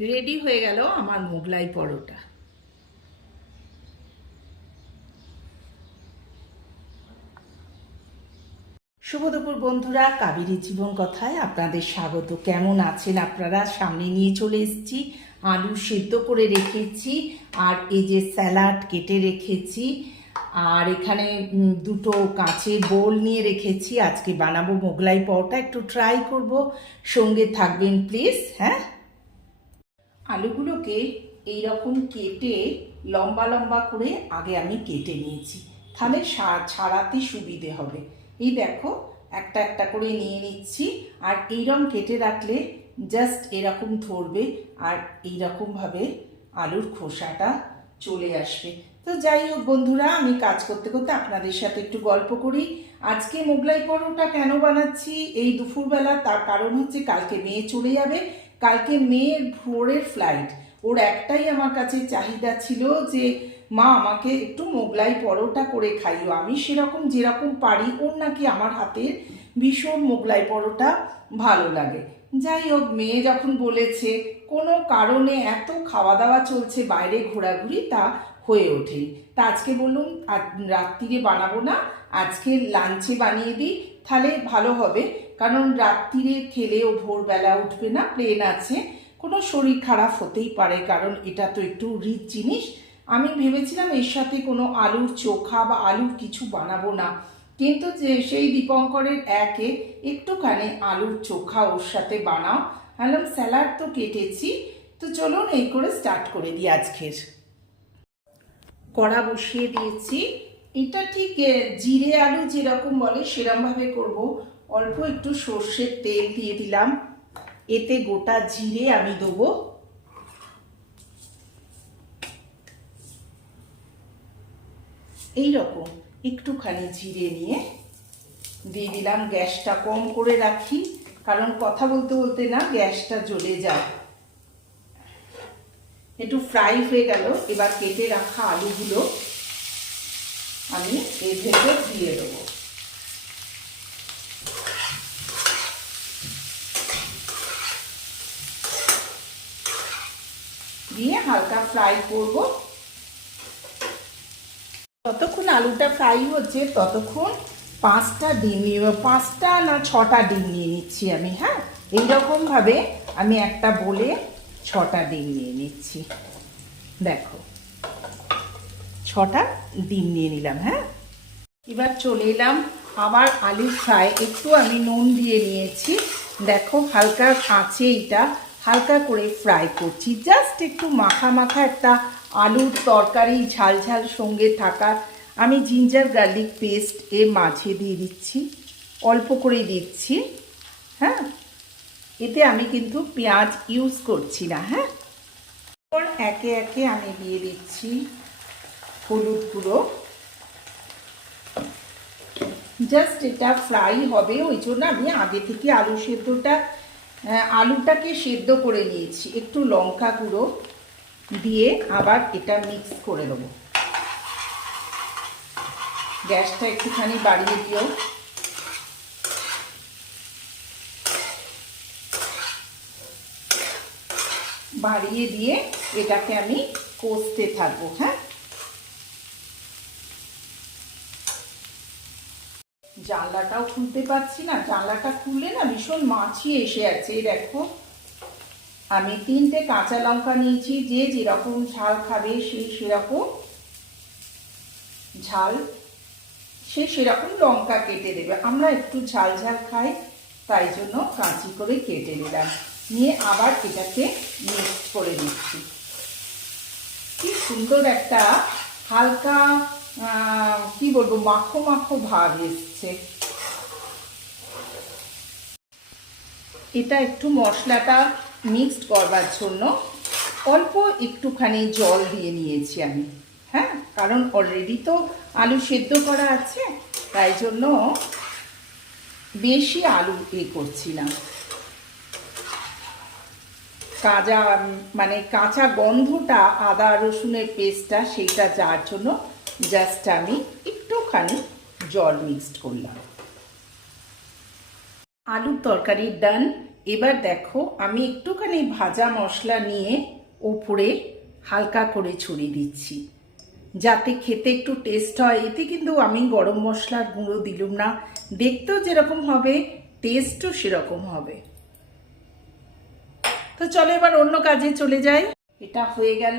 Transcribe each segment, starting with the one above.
Ready হয়ে গেল আমার মোগলাই পরোটা। শুভ দুপুর বন্ধুরা, কাবেরী জীবন কথায় আপনাদের স্বাগত। কেমন আছেন আপনারা? সামনে নিয়ে চলে এসেছি, আলু সেদ্ধ করে রেখেছি আর এই যে স্যালাড কেটে রেখেছি। আর এখানে দুটো কাঁচের বোল নিয়ে রেখেছি। আজকে বানাবো মোগলাই পরোটা, একটু ট্রাই করব। সঙ্গে থাকবেন প্লিজ হ্যাঁ? আলুগুলোকে এই রকম কেটে লম্বা লম্বা করে আগে আমি কেটে নিয়েছি। তাহলে ছাড়াতে সুবিধে হবে। এই দেখো, একটা একটা করে নিয়ে নিচ্ছি। আর এইরকম কেটে রাখলে জাস্ট এরকম ধরবে আর এইরকমভাবে আলুর খোসাটা চলে আসবে। তো যাই হোক বন্ধুরা, আমি কাজ করতে করতে আপনাদের সাথে একটু গল্প করি। আজকে মোগলাই পরোটা কেন বানাচ্ছি এই দুপুরবেলা তার কারণ হচ্ছে কালকে মেয়ে চলে যাবে। কালকে মেয়ের ভোরের ফ্লাইট ওর একটাই আমার কাছে চাহিদা ছিল যে, মা, আমাকে একটু মোগলাই পরোটা করে খাইও। আমি সেরকম যেরকম পারি, ওর নাকি আমার হাতের ভীষণ মোগলাই পরোটা ভালো লাগে। যাই হোক, মেয়ে যখন বলেছে, কোনো কারণে এত খাওয়া দাওয়া চলছে বাইরে ঘোরাঘুরি, তা হয়ে ওঠেনি তা আজকে আর রাত্রিরে বানাবো না, আজকে লাঞ্চে বানিয়ে দিই, তাহলে ভালো হবে। কারণ রাত্রিরে খেলেও ভোরবেলা উঠবে না, প্লেন আছে। কোনো শরীর খারাপ হতেই পারে, কারণ এটা তো একটু রিচ জিনিস। আমি ভেবেছিলাম এর সাথে কোনো আলুর চোখা বা আলুর কিছু বানাবো না। কিন্তু যে সেই দীপঙ্করের একে একটুখানি আলুর চোখা ওর সাথে বানাও। আলাম স্যালাড তো কেটেছি, তো চলুন এই করে স্টার্ট করে দিই আজকের। কড়া বসিয়ে দিয়েছি। এটা ঠিক জিরে আলু যেরকম বলে সেরমভাবে করব। অল্প একটু সর্ষের তেল দিয়ে দিলাম। এতে গোটা জিরে আমি দেবো। এই রকম একটুখানি জিরে নিয়ে দিয়ে দিলাম। গ্যাসটা কম করে রাখি, কারণ কথা বলতে বলতে না গ্যাসটা জ্বলে যায়। একটু ফ্রাই হয়ে গেল, এবার কেটে রাখা আলুগুলো আমি এর ভেতর দিয়ে দেবো। দিয়ে হালকা ফ্রাই করব। ততক্ষণ আলুটা ফ্রাই হচ্ছে, ততক্ষণ পাঁচটা ডিম নিয়ে পাঁচটা না ছটা ডিম নিয়ে নিচ্ছি আমি হ্যাঁ? এইরকমভাবে আমি একটা বলে ছটা ডিম নিয়ে নিচ্ছি। দেখো, ছটা ডিম নিয়ে নিলাম হ্যাঁ? এবার চলে এলাম আবার আলু ফ্রাই একটু আমি নুন দিয়ে নিয়েছি। দেখো, হালকা কাঁচে এটা হালকা করে ফ্রাই করছি। জাস্ট একটু মাখা মাখা একটা আলুর তরকারি, ঝাল ঝাল সঙ্গে থাকার আমি জিঞ্জার গার্লিক পেস্ট এ মাঝে দিয়ে দিচ্ছি। অল্প করে দিচ্ছি। হ্যাঁ? এতে আমি কিন্তু পেঁয়াজ ইউজ করছি না হ্যাঁ? একে একে আমি দিয়ে দিচ্ছি হলুদ গুঁড়ো। জাস্ট এটা ফ্রাই হবে। ওই জন্য আমি আগে থেকে আলু সেদ্ধটা আলুটাকে সেদ্ধ করে নিয়েছি। একটু লঙ্কা গুঁড়ো দিয়ে আবার এটা মিক্স করে দেবো গ্যাসটা একটুখানি বাড়িয়ে দিও। বাড়িয়ে দিয়ে এটাকে আমি কষতে থাকব হ্যাঁ? জানলাটাও খুলতে পারছি না, জানলাটা খুললে না ভীষণ মাছি এসে আছে দেখো। আমি তিনটে কাঁচা লঙ্কা নিয়েছি, যে যেরকম ঝাল খাবে সে সেরকম ঝাল, সে সেরকম লঙ্কা কেটে দেবে। আমরা একটু ঝাল ঝাল খাই, তাই জন্য কাঁচি করে কেটে নিলাম। নিয়ে আবার এটাকে মিক্সড করে দিচ্ছি কি সুন্দর একটা হালকা কি বলব, মাখো মাখো ভাব এসছে। এটা একটু মশলাটা মিক্সড করবার জন্য অল্প একটুখানি জল দিয়ে নিয়েছি আমি হ্যাঁ? কারণ অলরেডি তো আলু সেদ্ধ করা আছে, তাই জন্য বেশি আলু এ করছি না। কাঁচা মানে কাঁচা গন্ধটা আদা রসুনের পেস্টটা সেইটা যাওয়ার জন্য জাস্ট আমি একটুখানি জল মিক্সড করলাম। আলুর তরকারির ডান। এবার দেখো, আমি একটুখানি ভাজা মশলা নিয়ে ওপরে হালকা করে ছড়িয়ে দিচ্ছি। যাতে খেতে একটু টেস্ট হয়। এতে কিন্তু আমি গরম মশলার গুঁড়ো দিলুম না। দেখতেও যেরকম হবে টেস্টও সেরকম হবে। তো চলো এবার অন্য কাজে চলে যাই। এটা হয়ে গেল,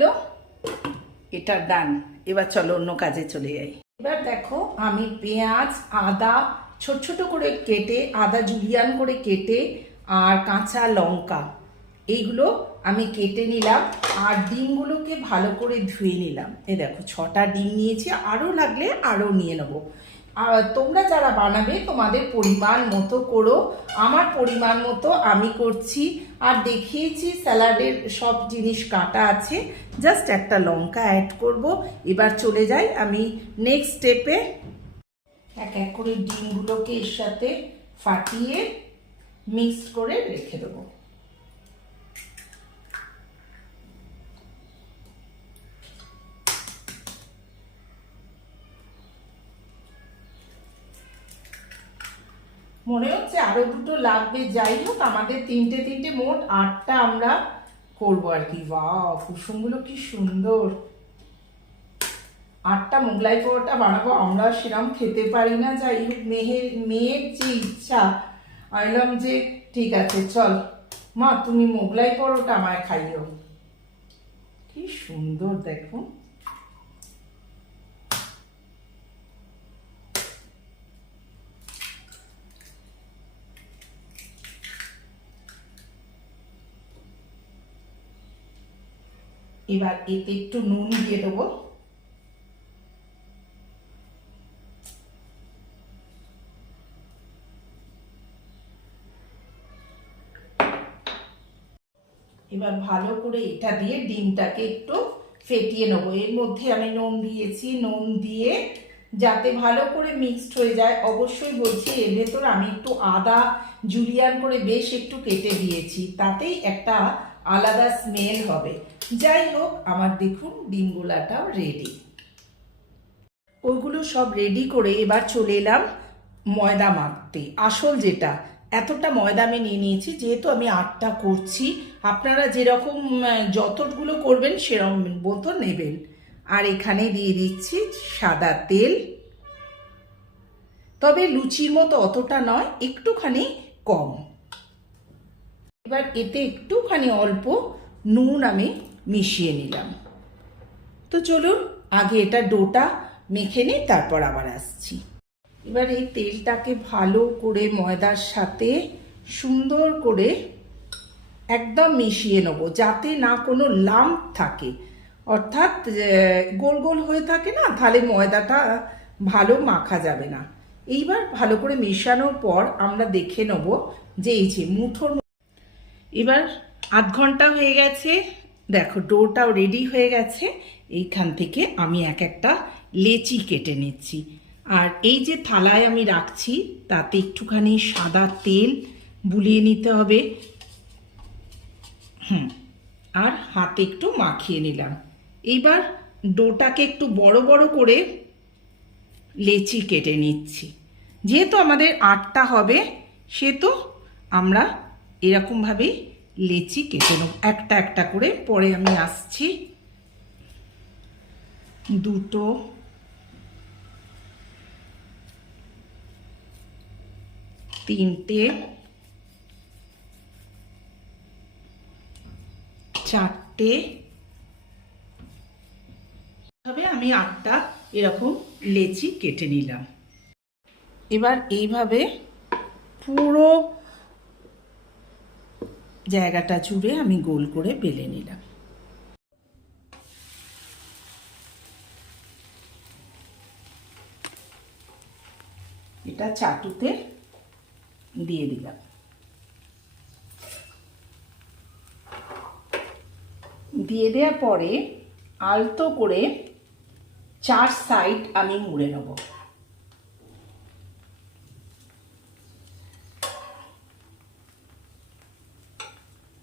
এটা ডান। এবার চলো অন্য কাজে চলে যাই। এবার দেখো, আমি পেঁয়াজ, আদা ছোট ছোট করে কেটে, আদা জুলিয়ান করে কেটে আর কাঁচা লঙ্কা, এইগুলো আমি কেটে নিলাম আর ডিমগুলোকে ভালো করে ধুয়ে নিলাম। এই দেখো, ছটা ডিম নিয়েছি, আরও লাগলে আরও নিয়ে নেব। আর তোমরা যারা বানাবে, তোমাদের পরিমাণ মতো করো, আমার পরিমাণ মতো আমি করছি। আর দেখিয়েছি স্যালাডের সব জিনিস কাটা আছে, জাস্ট একটা লঙ্কা অ্যাড করব। এবার চলে যাই আমি নেক্সট স্টেপে এক এক করে ডিমগুলোকে এর সাথে ফাটিয়ে মিক্স করে রেখে দেবো। মনে হচ্ছে আরও দুটো লাগবে, যাই হোক, আমাদের তিনটে তিনটে মোট আটটা আমরা করব আর কি। বাহ কুসুমগুলো কি সুন্দর! আটটা মোগলাই পরোটা বানাবো, আমরা সেরকম খেতে পারি না যাই হোক মেয়ের মেয়ের যে ইচ্ছা আইলাম যে ঠিক আছে, চল। মা, তুমি মোগলাই পরোটা আমায় খাইও। কি সুন্দর, দেখো। এবার এতে একটু নুন দিয়ে দেবো। এবার ভালো করে এটা দিয়ে ডিমটাকে একটু ফেটিয়ে নেব। এর মধ্যে আমি নুন দিয়েছি। নুন দিয়ে যাতে ভালো করে মিক্সড হয়ে যায়, অবশ্যই বলছি এর ভেতর আমি একটু আদা, জুলিয়ান করে বেশ একটু কেটে দিয়েছি। তাতেই একটা আলাদা স্মেল হবে। যাই হোক, আমার দেখুন ডিমগুলাটাও রেডি ওইগুলো সব রেডি করে এবার চলে এলাম ময়দা মাখতে। আসল যেটা এতটা ময়দা আমি নিয়ে নিয়েছি, যেহেতু আমি আটটা করছি, আপনারা যেরকম যতগুলো করবেন সেরকম মতো নেবেন। আর এখানে দিয়ে দিচ্ছি সাদা তেল। তবে লুচির মতো অতটা নয়, একটুখানি কম। এবার এতে একটুখানি অল্প নুন আমি মিশিয়ে নিলাম। তো চলুন, আগে এটা ডোটা মেখে নিই, তারপর আবার আসছি। এবার এই তেলটাকে ভালো করে ময়দার সাথে সুন্দর করে একদম মিশিয়ে নেব, যাতে না কোনো লাম্প থাকে। অর্থাৎ গোল গোল হয়ে থাকে না, তাহলে ময়দাটা ভালো মাখা যাবে না। এইবার ভালো করে মেশানোর পর আমরা দেখে নেব যে এই যে মুঠোর এবার আধ ঘণ্টা হয়ে গেছে। দেখো, ডোটাও রেডি হয়ে গেছে। এইখান থেকে আমি এক একটা লেচি কেটে নিচ্ছি। আর এই যে থালায় আমি রাখছি, তাতে একটুখানি সাদা তেল বুলিয়ে নিতে হবে। হুম, আর হাতে একটু মাখিয়ে নিলাম। এইবার ডোটাকে একটু বড় বড় করে লেচি কেটে নিচ্ছি। যেহেতু আমাদের আটটা হবে সে তো আমরা এরকমভাবেই লেচি কেটে নেব। একটা একটা করে। পরে আমি আসছি। দুটো তিনটে চারটে। তবে আমি আটটা এরকম লেচি কেটে নিলাম। এবার এইভাবে পুরো জায়গাটা জুড়ে আমি গোল করে বেলে নিলাম। এটা চাটুতে দিয়ে দিলাম। দিয়ে দেওয়ার পরে আলতো করে চার সাইড আমি মুড়ে নেব।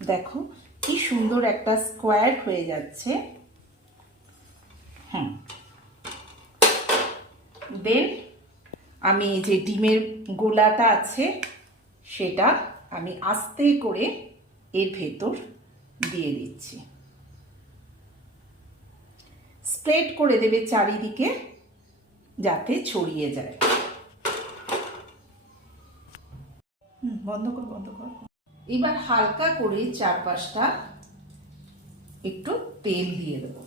দেখো কি সুন্দর একটা স্কোয়ার হয়ে যাচ্ছে। হুম। দেন আমি যে ডিমের গোলাটা আছে সেটা আমি আস্তে করে এর ভেতর দিয়ে দিচ্ছি। স্প্রেড করে দেবে চারিদিকে যাতে ছড়িয়ে যায়। বন্ধ কর বন্ধ কর। এবার হালকা করে চারপাশটা একটু তেল দিয়ে দেবো।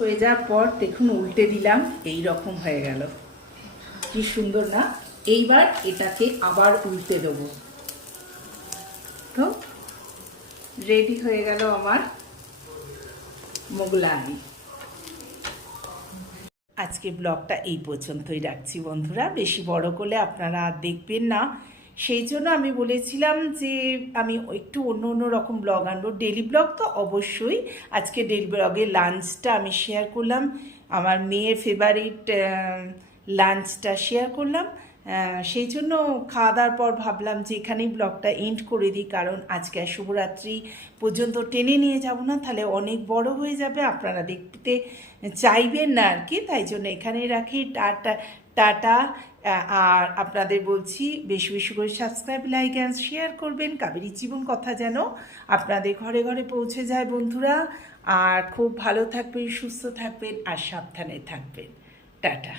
হয়ে যাওয়ার পর দেখুন, উল্টে দিলাম এই রকম হয়ে গেল। কি সুন্দর না? এইবার এটাকে আবার উল্টে দেবো। তো রেডি হয়ে গেল আমার মোগলাই। আজকে ব্লগটা এই পর্যন্তই রাখছি বন্ধুরা। বেশি বড় করলে আপনারা আর দেখবেন না। সেই জন্য আমি বলেছিলাম যে আমি একটু অন্য অন্য রকম ব্লগ আনব। ডেলি ব্লগ তো অবশ্যই। আজকে ডেলি ব্লগে লাঞ্চটা আমি শেয়ার করলাম। আমার মেয়ের ফেভারিট লাঞ্চটা শেয়ার করলাম। সেই জন্য খাওয়া দাওয়ার পর ভাবলাম যে এখানেই ব্লগটা এন্ড করে দিই, কারণ আজকে আর শুভরাত্রি পর্যন্ত টেনে নিয়ে যাব না, তাহলে অনেক বড় হয়ে যাবে, আপনারা দেখতে চাইবেন না আর কি, তাই জন্য এখানেই রাখি। Tata tata. আর আপনাদের বলছি, বেশি বেশি করে সাবস্ক্রাইব লাইক অ্যান্ড শেয়ার করবেন কাবেরী জীবন কথা যেন আপনাদের ঘরে ঘরে পৌঁছে যায়, বন্ধুরা। আর খুব ভালো থাকবেন, সুস্থ থাকবেন, আর সাবধানে থাকবেন। টাটা।